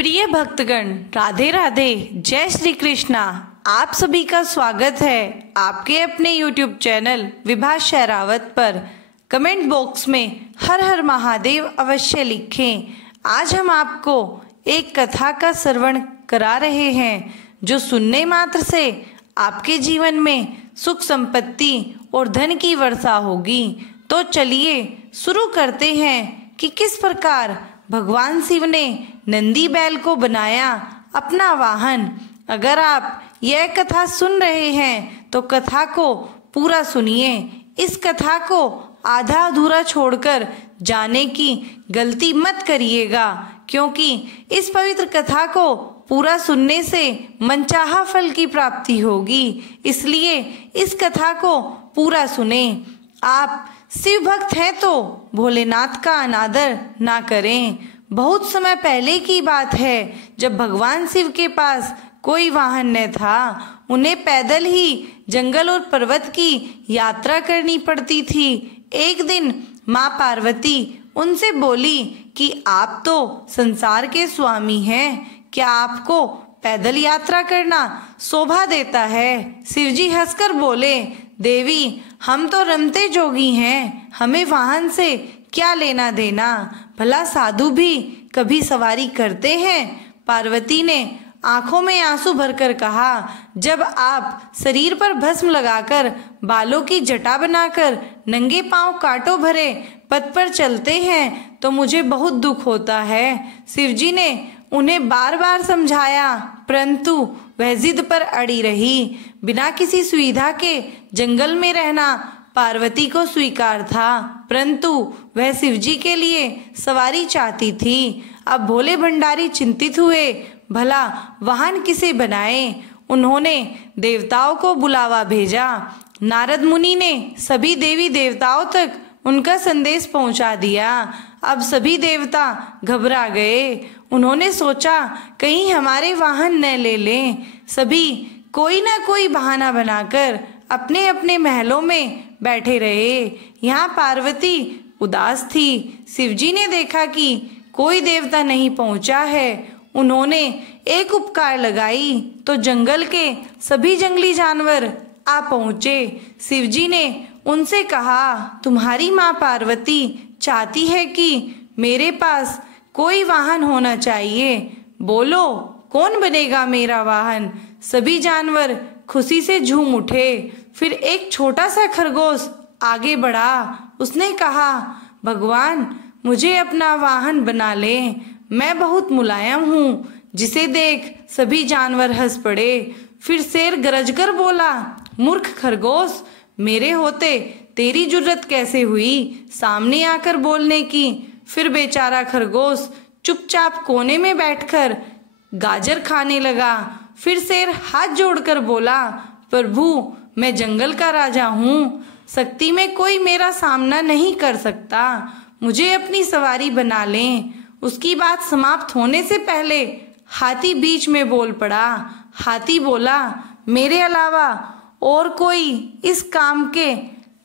प्रिय भक्तगण, राधे राधे, जय श्री कृष्णा। आप सभी का स्वागत है आपके अपने YouTube चैनल विभा शेरावत पर। कमेंट बॉक्स में हर हर महादेव अवश्य लिखें। आज हम आपको एक कथा का श्रवण करा रहे हैं जो सुनने मात्र से आपके जीवन में सुख संपत्ति और धन की वर्षा होगी। तो चलिए शुरू करते हैं कि किस प्रकार भगवान शिव ने नंदी बैल को बनाया अपना वाहन। अगर आप यह कथा सुन रहे हैं तो कथा को पूरा सुनिए। इस कथा को आधा अधूरा छोड़कर जाने की गलती मत करिएगा, क्योंकि इस पवित्र कथा को पूरा सुनने से मनचाहा फल की प्राप्ति होगी। इसलिए इस कथा को पूरा सुने। आप शिव भक्त हैं तो भोलेनाथ का अनादर ना करें। बहुत समय पहले की बात है, जब भगवान शिव के पास कोई वाहन न था। उन्हें पैदल ही जंगल और पर्वत की यात्रा करनी पड़ती थी। एक दिन माँ पार्वती उनसे बोली कि आप तो संसार के स्वामी हैं, क्या आपको पैदल यात्रा करना शोभा देता है? शिवजी हंसकर बोले, देवी, हम तो रमते जोगी हैं, हमें वाहन से क्या लेना देना? भला साधु भी कभी सवारी करते हैं? पार्वती ने आंखों में आंसू भरकर कहा, जब आप शरीर पर भस्म लगाकर, बालों की जटा बनाकर, नंगे पांव कांटों भरे पथ पर चलते हैं तो मुझे बहुत दुख होता है। शिवजी ने उन्हें बार बार समझाया, परंतु वह जिद पर अड़ी रही। बिना किसी सुविधा के जंगल में रहना पार्वती को स्वीकार था, परंतु वह शिवजी के लिए सवारी चाहती थी। अब भोले भंडारी चिंतित हुए, भला वाहन किसे बनाए? उन्होंने देवताओं को बुलावा भेजा। नारद मुनि ने सभी देवी देवताओं तक उनका संदेश पहुंचा दिया। अब सभी देवता घबरा गए। उन्होंने सोचा, कहीं हमारे वाहन न ले लें। सभी कोई ना कोई बहाना बनाकर अपने अपने महलों में बैठे रहे। यहाँ पार्वती उदास थी। शिवजी ने देखा कि कोई देवता नहीं पहुंचा है। उन्होंने एक उपकार लगाई तो जंगल के सभी जंगली जानवर आ पहुंचे। शिवजी ने उनसे कहा, तुम्हारी माँ पार्वती चाहती है कि मेरे पास कोई वाहन होना चाहिए। बोलो, कौन बनेगा मेरा वाहन? सभी जानवर खुशी से झूम उठे। फिर एक छोटा सा खरगोश आगे बढ़ा। उसने कहा, भगवान, मुझे अपना वाहन बना ले, मैं बहुत मुलायम हूँ। जिसे देख सभी जानवर हंस पड़े। फिर शेर गरजकर बोला, मूर्ख खरगोश, मेरे होते तेरी जुर्रत कैसे हुई सामने आकर बोलने की? फिर बेचारा खरगोश चुपचाप कोने में बैठकर गाजर खाने लगा। फिर शेर हाथ जोड़कर बोला, प्रभु, मैं जंगल का राजा हूँ, शक्ति में कोई मेरा सामना नहीं कर सकता, मुझे अपनी सवारी बना लें। उसकी बात समाप्त होने से पहले हाथी बीच में बोल पड़ा। हाथी बोला, मेरे अलावा और कोई इस काम के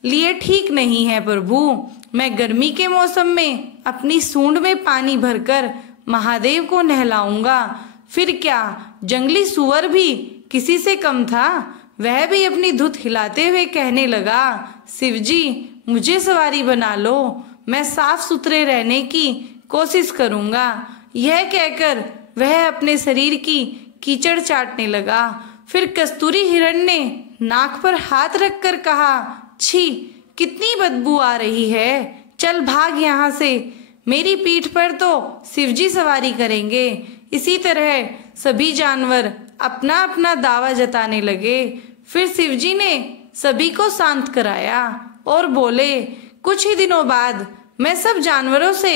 लिए ठीक नहीं है प्रभु। मैं गर्मी के मौसम में अपनी सूंड में पानी भरकर महादेव को नहलाऊंगा। फिर क्या जंगली सुअर भी किसी से कम था? वह भी अपनी धुत हिलाते हुए कहने लगा, शिवजी, मुझे सवारी बना लो, मैं साफ सुथरे रहने की कोशिश करूंगा। यह कहकर वह अपने शरीर की कीचड़ चाटने लगा। फिर कस्तूरी हिरण ने नाक पर हाथ रखकर कहा, छी, कितनी बदबू आ रही है, चल भाग यहाँ से। मेरी पीठ पर तो शिवजी सवारी करेंगे। इसी तरह सभी जानवर अपना अपना दावा जताने लगे। फिर शिवजी ने सभी को शांत कराया और बोले, कुछ ही दिनों बाद मैं सब जानवरों से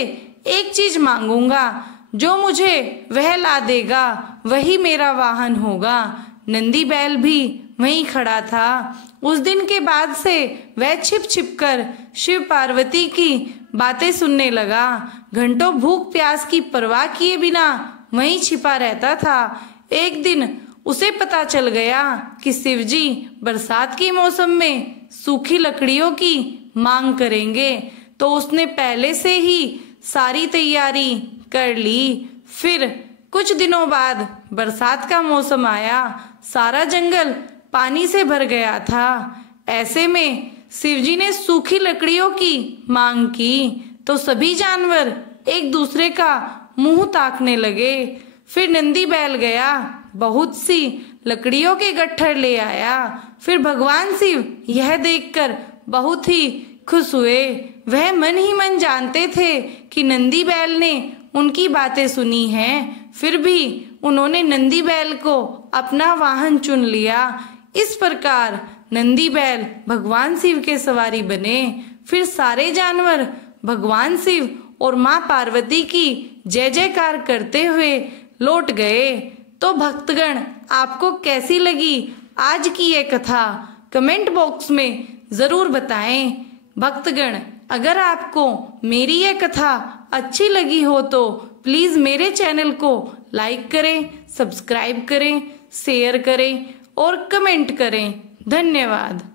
एक चीज मांगूंगा, जो मुझे वह ला देगा वही मेरा वाहन होगा। नंदी बैल भी वहीं खड़ा था। उस दिन के बाद से वह छिप छिप कर शिव पार्वती की बातें सुनने लगा। घंटों भूख प्यास की परवाह किए बिना वहीं छिपा रहता था। एक दिन उसे पता चल गया कि शिवजी बरसात के मौसम में सूखी लकड़ियों की मांग करेंगे, तो उसने पहले से ही सारी तैयारी कर ली। फिर कुछ दिनों बाद बरसात का मौसम आया। सारा जंगल पानी से भर गया था। ऐसे में शिवजी ने सूखी लकड़ियों की मांग की तो सभी जानवर एक दूसरे का मुंह ताकने लगे। फिर नंदी बैल गया, बहुत सी लकड़ियों के गट्ठर ले आया। फिर भगवान शिव यह देखकर बहुत ही खुश हुए। वह मन ही मन जानते थे कि नंदी बैल ने उनकी बातें सुनी हैं, फिर भी उन्होंने नंदी बैल को अपना वाहन चुन लिया। इस प्रकार नंदी बैल भगवान शिव के सवारी बने। फिर सारे जानवर भगवान शिव और माँ पार्वती की जय जयकार करते हुए लौट गए। तो भक्तगण, आपको कैसी लगी आज की ये कथा? कमेंट बॉक्स में जरूर बताएं। भक्तगण, अगर आपको मेरी ये कथा अच्छी लगी हो तो प्लीज मेरे चैनल को लाइक करें, सब्सक्राइब करें, शेयर करें और कमेंट करें। धन्यवाद।